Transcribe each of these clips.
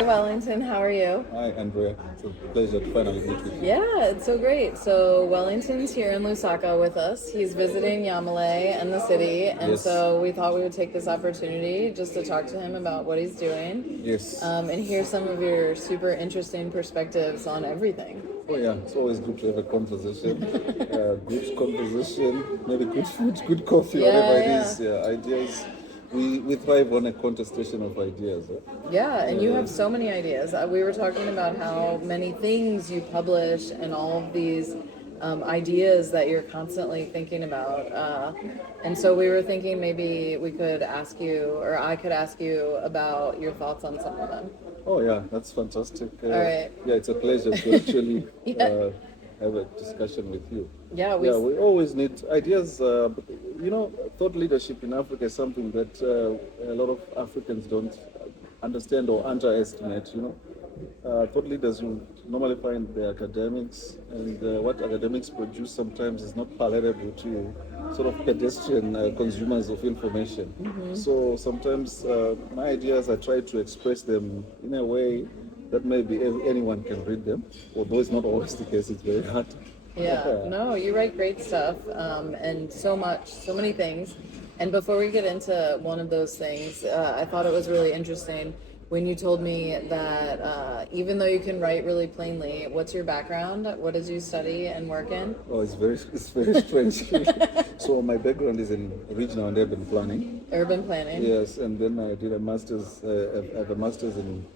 Wellington, how are you? Hi, Andrea. It's a pleasure to finally meet with you. Yeah, it's so great. So Wellington's here in Lusaka with us. He's visiting Yamalé and the city, and Yes. so we thought we would take this opportunity just to talk to him about what he's doing. Yes. And hear some of your super interesting perspectives on everything. Oh, yeah. It's always good to have a conversation. Good conversation, maybe good food, good coffee, whatever it is. Yeah, ideas. We thrive on a contestation of ideas. Yeah, and you have so many ideas. We were talking about how many things you publish and all of these ideas that you're constantly thinking about. And so we were thinking maybe we could ask you, or I could ask you about your thoughts on some of them. Oh, yeah. That's fantastic. All right. Yeah, it's a pleasure to actually Yeah. have a discussion with you. Yeah, We always need ideas. Thought leadership in Africa is something that a lot of Africans don't understand or underestimate. Thought leaders you normally find the academics, and what academics produce sometimes is not palatable to sort of pedestrian consumers of information. So sometimes my ideas, I try to express them in a way that maybe anyone can read them, although it's not always the case. It's very hard. Yeah, no, you write great stuff, and so many things. And before we get into one of those things, I thought it was really interesting when you told me that even though you can write really plainly, what's your background? What did you study and work in? Oh, it's very strange. So my background is in regional and urban planning. Urban planning. Yes, and then I did a master's. I have a master's in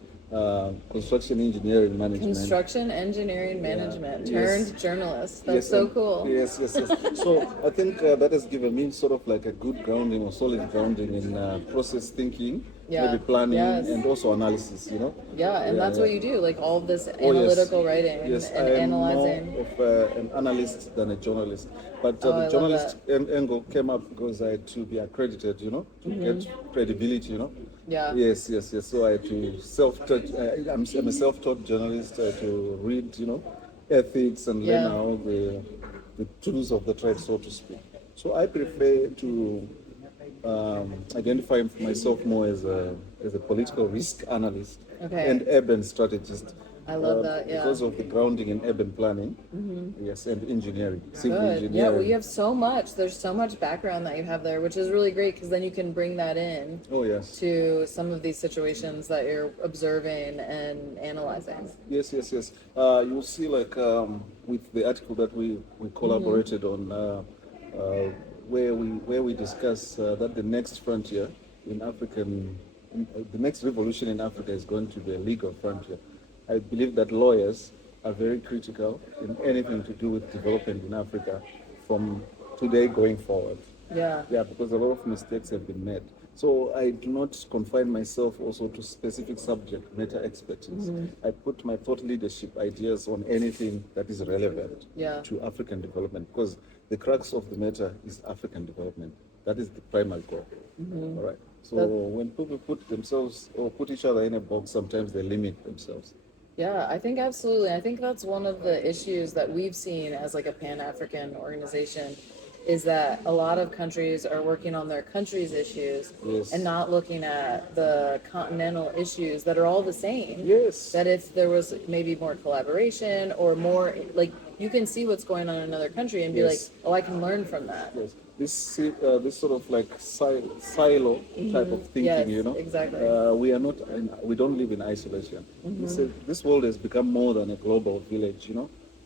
construction engineering management. Construction engineering management turned journalist. That's Yes, so and- cool. Yes. So I think that has given me sort of like a good grounding or solid grounding in process thinking, maybe planning, and also analysis. Yeah, and that's yeah. what you do, like all of this Oh, yes. analytical writing Yes, and I am analyzing. more of an analyst than a journalist. But I the love journalist angle came up because I had to be accredited, to get credibility, Yeah. Yes. So I had to self-taught. I'm a self-taught journalist. I had to read, ethics and learn how the tools of the trade, so to speak. So I prefer to identify myself more as a political risk analyst and urban strategist. I love that, yeah. Because of the grounding in urban planning, yes, and engineering, civil Good. engineering. Yeah, well, you have so much. There's so much background that you have there, which is really great because then you can bring that in Oh, yes. to some of these situations that you're observing and analyzing. Yes. You'll see, like, with the article that we collaborated on, where we discuss that the next frontier in the next revolution in Africa is going to be a legal frontier. I believe that lawyers are very critical in anything to do with development in Africa from today going forward. Yeah. Yeah, because a lot of mistakes have been made. So I do not confine myself also to specific subject matter expertise. I put my thought leadership ideas on anything that is relevant to African development, because the crux of the matter is African development. That is the primary goal. All right. So when people put themselves or put each other in a box, sometimes they limit themselves. Yeah, I think absolutely. I think that's one of the issues that we've seen as like a Pan-African organization is that a lot of countries are working on their country's issues and not looking at the continental issues that are all the same. Yes. That if there was maybe more collaboration or more, like, you can see what's going on in another country and be like, oh, I can learn from that. Yes. This sort of like silo type of thinking, Exactly. We don't live in isolation. This world has become more than a global village,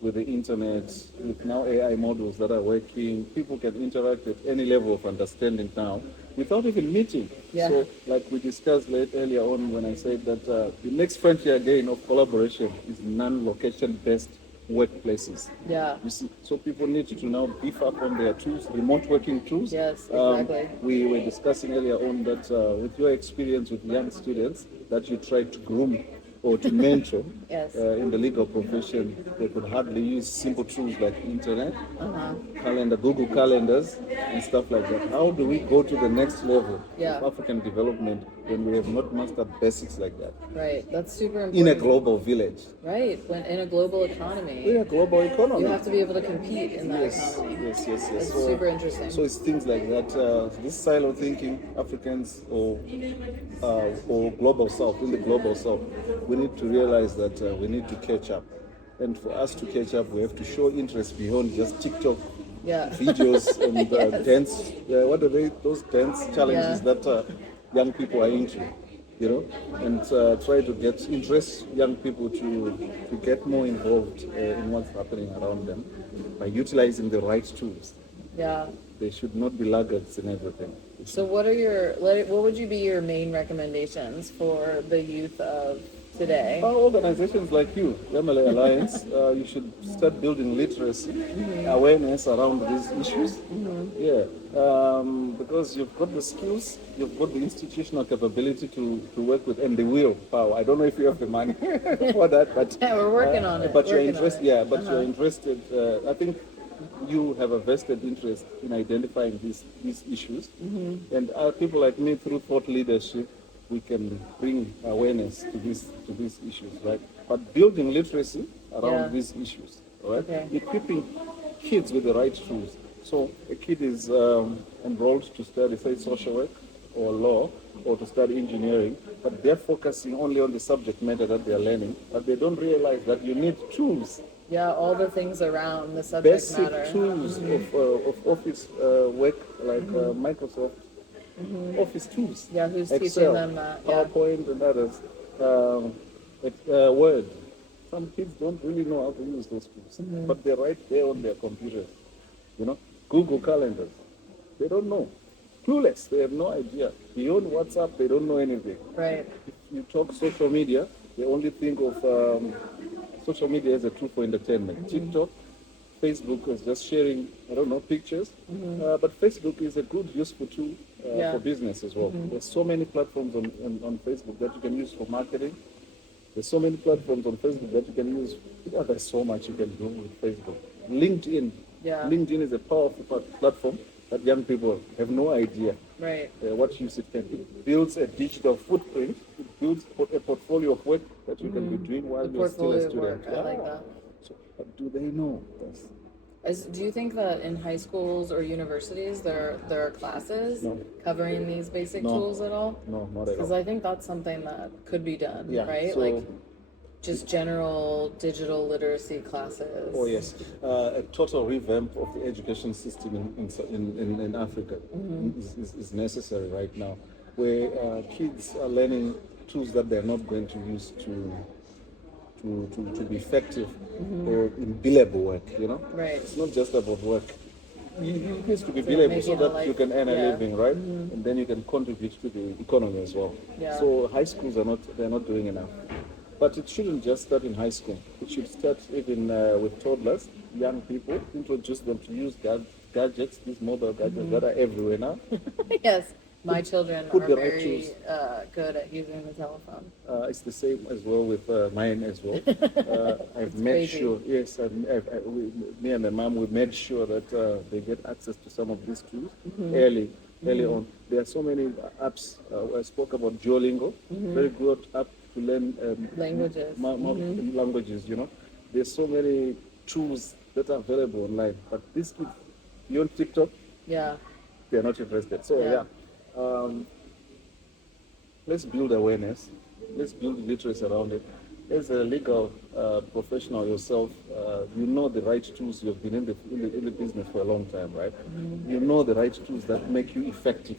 with the internet, with now AI models that are working. People can interact at any level of understanding now without even meeting. Yeah. So like we discussed earlier on when I said that the next frontier again of collaboration is non-location based workplaces. Yeah. You see, so people need to now beef up on their tools, remote working tools. Yes, exactly. We were discussing earlier on that with your experience with young students, that you try to groom or to mentor Yes. in the legal profession, they could hardly use simple tools like internet, Uh-huh. calendar, Google calendars, and stuff like that. How do we go to the next level Yeah. of African development when we have not mastered basics like that? Right. That's super important. In a global village, Right. When in a global economy, in a global economy. you have to be able to compete in that Yes, economy. yes. It's super interesting. So it's things like that. This silo thinking, Africans or global South, in the global South, we need to realize that we need to catch up. And for us to catch up, we have to show interest beyond just TikTok Yeah. videos and Yes. dance. What are they? Those dance challenges Yeah. that young people are into, you know, and try to get interest young people to get more involved in what's happening around them by utilizing the right tools. Yeah. They should not be laggards in everything. So what would you be your main recommendations for the youth of today? Organizations like you, Yamalé Alliance, you should start building literacy, awareness around these issues. Yeah, because you've got the skills, you've got the institutional capability to work with, and the will power. I don't know if you have the money for that, but Yeah, we're working on it. But you're Working on interested. it. Yeah, but you're interested. I think you have a vested interest in identifying these issues, and people like me, through thought leadership, we can bring awareness to these issues, right? But building literacy around Yeah. these issues, all right? Okay. Equipping kids with the right tools. So a kid is enrolled to study, say, social work or law, or to study engineering, but they're focusing only on the subject matter that they're learning, but they don't realize that you need tools, Yeah, all the things around the subject basic matter. tools of office work, like Microsoft Office tools. Yeah, who's Excel, teaching them that? Yeah. PowerPoint, and others. Word. Some kids don't really know how to use those tools, but they're right there on their computers. You know, Google calendars. They don't know. Clueless. They have no idea. Beyond WhatsApp, they don't know anything. Right. If you talk social media, they only think of social media as a tool for entertainment. TikTok, Facebook is just sharing, I don't know, pictures. But Facebook is a good, useful tool Yeah. for business as well. There's so many platforms on Facebook that you can use for marketing. There's so many platforms on Facebook that you can use. Yeah, there's so much you can do with Facebook. LinkedIn. Yeah. LinkedIn is a powerful platform that young people have no idea Right. what use it can do. It builds a digital footprint. It builds a portfolio of work that you can be doing while The you're still a portfolio student. work. I like that. So, but do they know? Yes. Do you think that in high schools or universities there are classes No. covering these basic No. tools at all? No, not at Because all. I think that's something that could be done, Yeah, right? so- Like just general digital literacy classes. Oh yes, a total revamp of the education system in Africa is necessary right now, where kids are learning tools that they're not going to use to be effective or in billable work. You know, Right. it's not just about work. It needs to be billable so making a that you life- can earn a yeah. living, right? And then you can contribute to the economy as well. Yeah. So high schools they're not doing enough. But it shouldn't just start in high school. It should start even with toddlers, young people, introduce them to use gadgets, these mobile gadgets that are everywhere now. Yes. My children Put are the right very tools. good at using the telephone. It's the same as well with mine as well. I've made crazy. sure, yes, me and my mom, we made sure that they get access to some of these tools early on. There are so many apps. I spoke about Duolingo, very good app to learn Languages. languages, you know. There's so many tools that are available online, but these kids, beyond TikTok, Yeah. they're not interested. So Yeah. let's build awareness. Let's build literacy around it. As a legal professional yourself, you know the right tools. You've been in the business for a long time, right? You know the right tools that make you effective,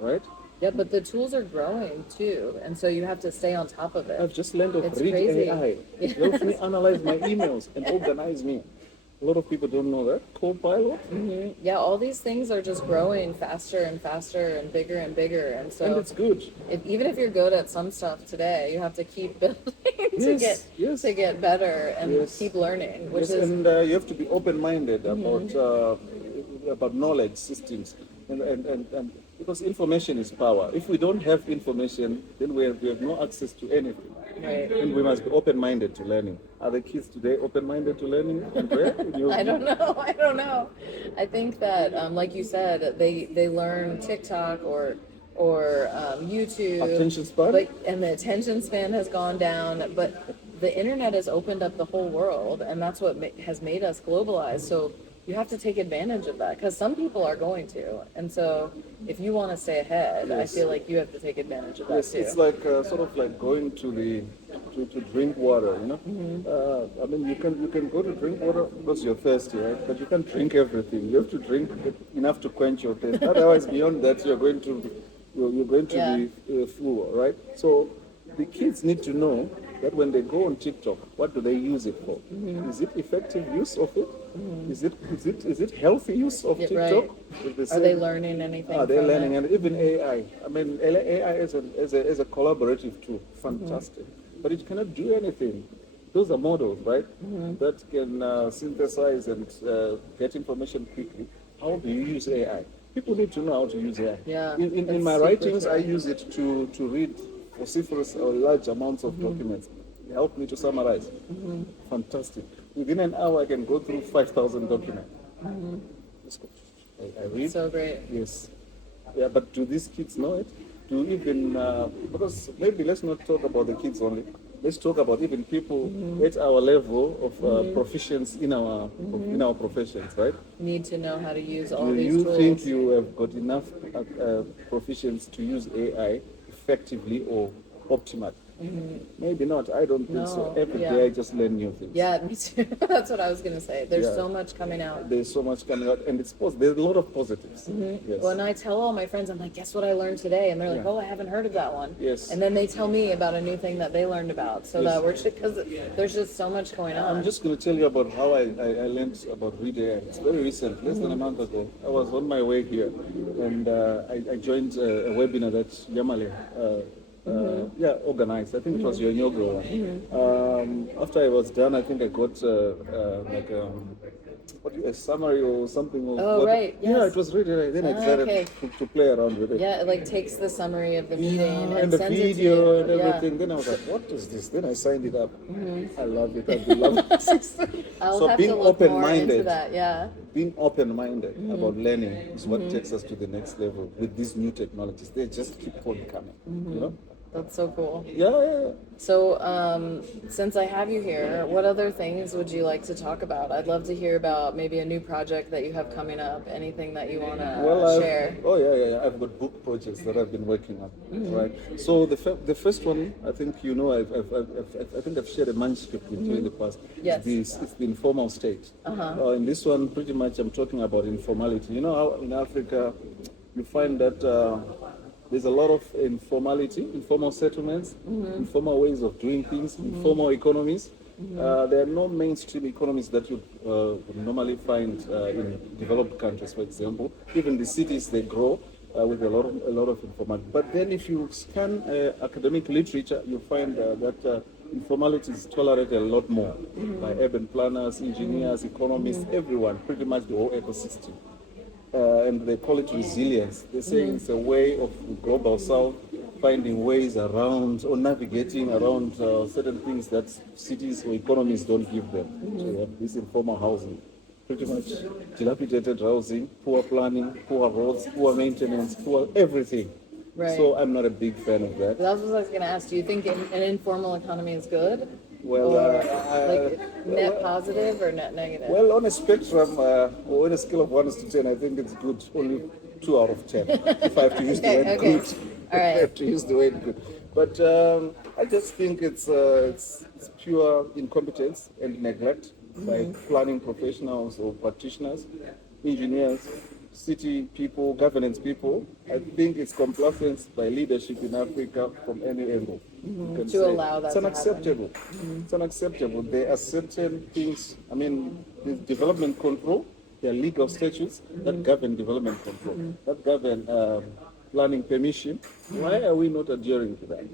right? Yeah, but the tools are growing too, and so you have to stay on top of it. I've just learned of It's Read crazy. AI. It helps me analyze my emails and organize me. A lot of people don't know that. Copilot, Yeah, all these things are just growing faster and faster and bigger, and so and it's good. even if you're good at some stuff today, you have to keep building Yes, yes. to get better and Yes. keep learning, which Yes, is and you have to be open-minded about knowledge systems, and because information is power. If we don't have information, then we have no access to anything. Right. And we must be open-minded to learning. Are the kids today open-minded to learning? Andrea, in your I view? don't know. I don't know. I think that, like you said, they learn TikTok or YouTube. Attention span? But and the attention span has gone down. But the internet has opened up the whole world, and that's what has made us globalized. So you have to take advantage of that because some people are going to, and so if you want to stay ahead, Yes. I feel like you have to take advantage of that Yes, too. it's like sort of like going to drink water, you know. I mean, you can go to drink water because you're thirsty, right? But you can't drink everything. You have to drink enough to quench your thirst. Otherwise, beyond that, you're going to Yeah. be full, right? So the kids need to know that when they go on TikTok, what do they use it for? Is it effective use of it? Is it healthy use of Yeah, TikTok? right. If they Are say- they learning anything? they're from learning, it? and even AI. I mean, AI is a collaborative tool, fantastic, but it cannot do anything. Those are models, right? That can synthesize and get information quickly. How do you use AI? People need to know how to use AI. Yeah, In that's my super writings, I true. use it to read vociferous or large amounts of documents. It helped me to summarize. Fantastic. Within an hour, I can go through 5,000 documents. Let's go. I read. So great. Yes. Yeah, but do these kids know it? Do even, because maybe let's not talk about the kids only. Let's talk about even people at our level of proficiency in our professions, right? Need to know how to use all Do these you tools. think you have got enough proficiency to use AI effectively or optimally? Maybe not. I don't think so. No, Every yeah. day I just learn new things. Yeah, me too. That's what I was gonna say. There's Yeah. so much coming out. There's so much coming out, and there's a lot of positives. Yes. When I tell all my friends, I'm like, guess what I learned today? And they're like, Yeah. oh, I haven't heard of that one. Yes. And then they tell me about a new thing that they learned about. So Yes. that we're, because there's just so much going on. I'm just going to tell you about how I learned about Read AI. It's very recent, less than a month ago. I was on my way here, and I joined a webinar that Yamalé organized. I think it was your inaugural one. After I was done, I think I got a summary or something. Oh, right, Yeah, yes. it was really right. Then I decided Okay. to play around with it. Yeah, it like takes the summary of the meeting Yeah, and the sends video it to you. and everything. Then I was like, what is this? Then I signed it up. I love it. I do love it. I'll So have being to look more into open-minded. that. Yeah. Being open-minded about learning is what takes us to the next level with these new technologies. They just keep on coming. You know? That's so cool. Yeah. So, since I have you here, what other things would you like to talk about? I'd love to hear about maybe a new project that you have coming up, anything that you want to share. I've got book projects that I've been working on. Right. So the first one, I think you know, I think I've shared a manuscript with you in the past. Yes. It's the informal state. In this one, pretty much, I'm talking about informality. You know how in Africa, you find that. There's a lot of informal settlements, informal ways of doing things, informal economies. There are no mainstream economies that you would normally find in developed countries, for example. Even the cities, they grow with a lot of informality. But then if you scan academic literature, you find that informality is tolerated a lot more by urban planners, engineers, economists, everyone, pretty much the whole ecosystem. And they call it resilience. They're saying it's a way of the global south finding ways around or navigating around certain things that cities or economies don't give them. So you have this informal housing, pretty much dilapidated housing, poor planning, poor roads, poor maintenance, poor everything. Right. So I'm not a big fan of that. That's what I was going to ask. Do you think an informal economy is good? Well, Or like net positive or net negative? Well, on a spectrum, or on a scale of 1 to 10, I think it's good. Only 2 out of 10. If I have to use the word Okay. good, All right. I have to use the word good. But I just think it's pure incompetence and neglect by planning professionals or practitioners, engineers, city people, governance people. I think it's complacence by leadership in Africa from any angle. You can To say. allow that It's to happen. unacceptable. It's unacceptable. There are certain things, I mean, the development control, there are legal statutes that govern development control, that govern planning permission. Why are we not adhering to that?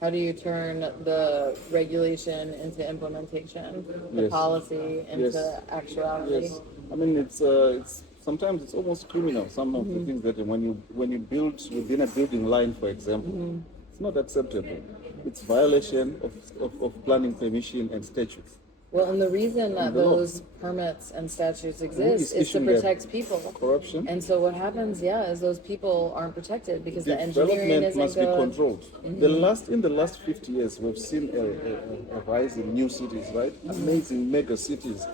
How do you turn the regulation into implementation, the Yes. policy into Yes. actuality? Yes, I mean it's sometimes it's almost criminal. Some of the things that when you build within a building line, for example, It's not acceptable. It's violation of planning permission and statutes. Well, and the reason that the law. those permits and statutes is exist is to issuing them? protect people. Corruption. And so what happens, is those people aren't protected because the engineering Development isn't must be good. controlled. In the last 50 years, we've seen a rise in new cities, right? Amazing mega cities.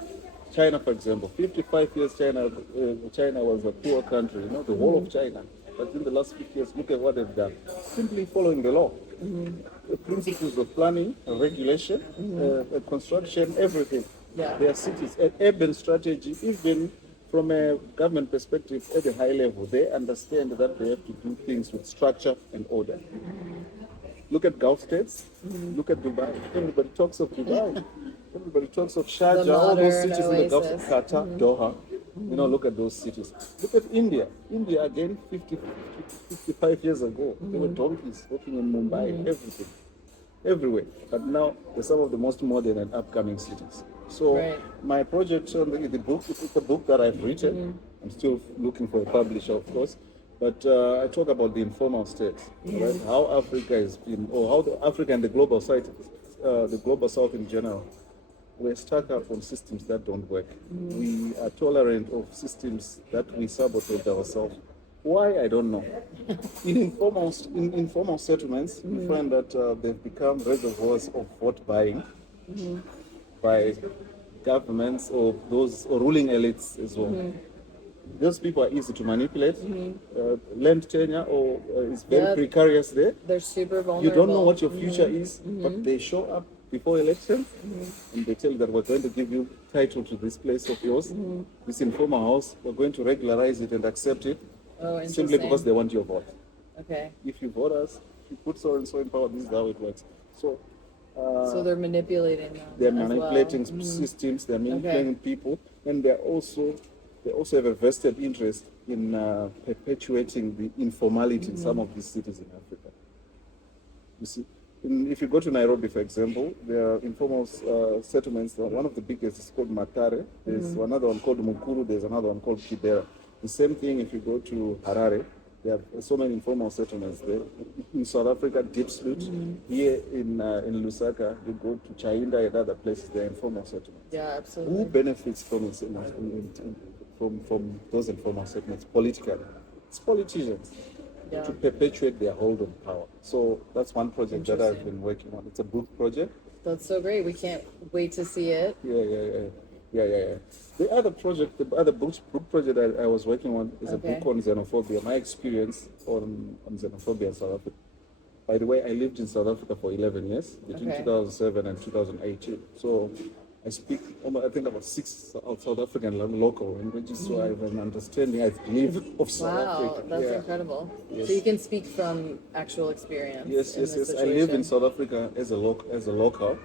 China, for example, 55 years China was a poor country, the whole of China. But in the last 50 years, look at what they've done. Simply following the law. The principles of planning, regulation, construction, everything. Yeah. Their cities, and urban strategy, even from a government perspective at a high level, they understand that they have to do things with structure and order. Look at Gulf states, look at Dubai. Everybody talks of Dubai. Everybody talks of Sharjah, all those modern cities in the Gulf, oasis. Qatar, Doha. Look at those cities. Look at India. India, again, 55 years ago, there were donkeys working in Mumbai, everything, everywhere. But now, they're some of the most modern and upcoming cities. So, my project on the book, it's a book that I've written. I'm still looking for a publisher, of course. But I talk about the informal states, right? How Africa has been, or how Africa and the global South in general, we're stuck up on systems that don't work. We are tolerant of systems that we sabotage ourselves. Why? I don't know. In informal settlements, we find that they've become reservoirs of vote buying by governments or ruling elites as well. Those people are easy to manipulate. Land tenure is very precarious there. They're super vulnerable. You don't know what your future is, but they show up before elections and they tell you that we're going to give you title to this place of yours, this informal house, we're going to regularize it and accept it simply because they want your vote. Okay. If you vote us, if you put so and so in power, this is how it works. So they're manipulating them. They're manipulating systems, they're manipulating people, and they also have a vested interest in perpetuating the informality in some of these cities in Africa. You see, if you go to Nairobi, for example, there are informal settlements. One of the biggest is called Matare. There's another one called Mukuru. There's another one called Kibera. The same thing if you go to Harare. There are so many informal settlements there. In South Africa, Diepsloot. Here in Lusaka, you go to Chainda and other places, there are informal settlements. Yeah, absolutely. Who benefits from it, from those informal settlements politically? It's politicians to perpetuate their hold on power. So that's one project that I've been working on. It's a book project. That's so great. We can't wait to see it. Yeah. The other book project I was working on is a book on xenophobia. My experience on xenophobia in South Africa. By the way, I lived in South Africa for 11 years, between 2007 and 2018. So I speak, I think, about 6 South African local languages, so I have an understanding, I believe, of South Africa. Wow, that's incredible. Yes. So you can speak from actual experience. Yes. I live in South Africa as a local,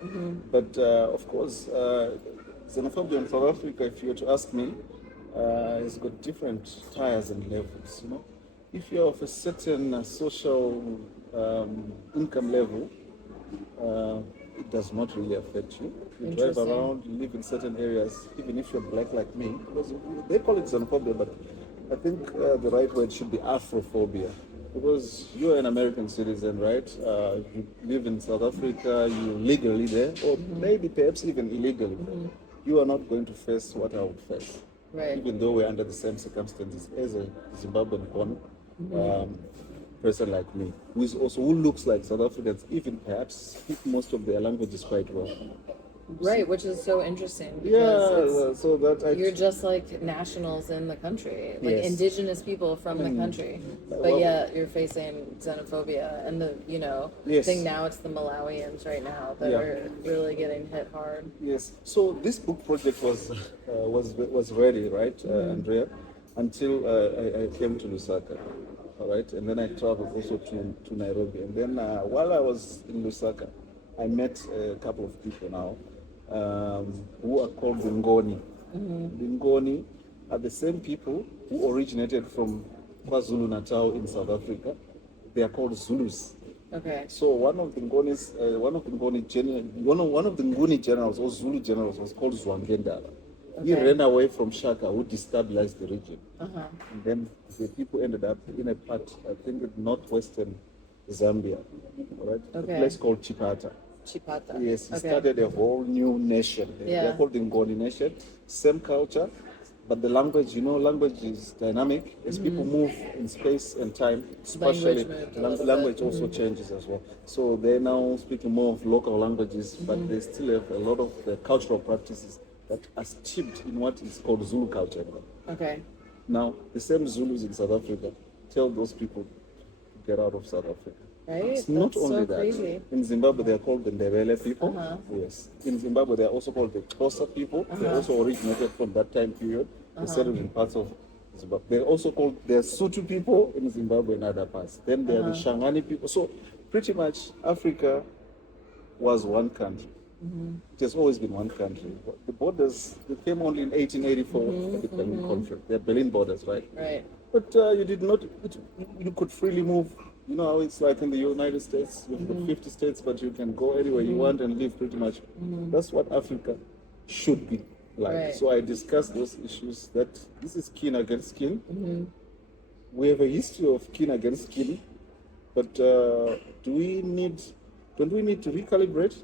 but of course, xenophobia in South Africa, if you were to ask me, has got different tiers and levels. If you're of a certain social income level, it does not really affect you. You drive around, you live in certain areas, even if you're black like me, because they call it xenophobia, but I think the right word should be Afrophobia. Because you're an American citizen, right? You live in South Africa, you're legally there, or maybe perhaps even illegally. You are not going to face what I would face. Right. Even though we're under the same circumstances as a Zimbabwean born person like me, who looks like South Africans, even perhaps speak most of their languages quite well. Right, which is so interesting. Because so that you're just like nationals in the country, like indigenous people from the country, but yet you're facing xenophobia and the thing now. It's the Malawians right now that are really getting hit hard. Yes. So this book project was ready, right, Andrea, until I came to Lusaka. All right, and then I traveled also to Nairobi, and then while I was in Lusaka, I met a couple of people now who are called the Ngoni. The Ngoni are the same people who originated from KwaZulu-Natal in South Africa. They are called Zulus. Okay. So one of the Ngoni generals or Zulu generals was called Zwangendala. He ran away from Shaka, who destabilized the region. And then the people ended up in a part, I think, northwestern Zambia, all right? Okay. A place called Chipata. Chipata. Yes, he Okay. started a whole new nation. Yeah. They're called the Ngoni nation. Same culture, but the language, language is dynamic. As people move in space and time, especially Language moved a little language bit. also changes as well. So they're now speaking more of local languages, but they still have a lot of the cultural practices that are steeped in what is called Zulu culture. Okay. Now, the same Zulus in South Africa tell those people to get out of South Africa. Right? It's not That's only so that. crazy. In Zimbabwe, they are called the Ndebele people. Uh-huh. Yes. In Zimbabwe, they are also called the Xhosa people. They also originated from that time period. They settled in parts of Zimbabwe. They're also called the Sotho people in Zimbabwe and other parts. Then there are the Shangani people. So pretty much Africa was one country. It has always been one country. The borders, they came only in 1884 at the Berlin conflict. They're Berlin borders, right? Right. But you did not, you could freely move. You know how it's like in the United States, you've got 50 states, but you can go anywhere you want and live pretty much. That's what Africa should be like. Right. So I discussed those issues that this is kin against kin. We have a history of kin against kin, but don't we need to recalibrate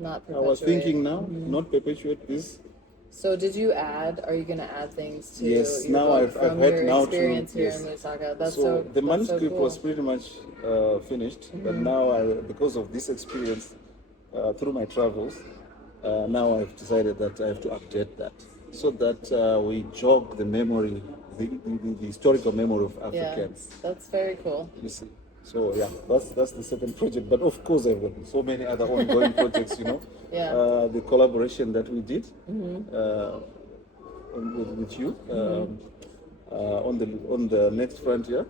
Not our perpetuate. thinking now, not perpetuate this? So did you add, are you going to add things to Yes, your now book I've from had your now to- experience here yes. in Lusaka? That's So the that's manuscript cool. was pretty much finished, but now because of this experience through my travels, now I've decided that I have to update that so that we jog the memory, the historical memory of Yeah, Africans. that's very cool. You see. So yeah, that's the second project. But of course, I've got so many other ongoing projects. Yeah. The collaboration that we did with you on the next frontier.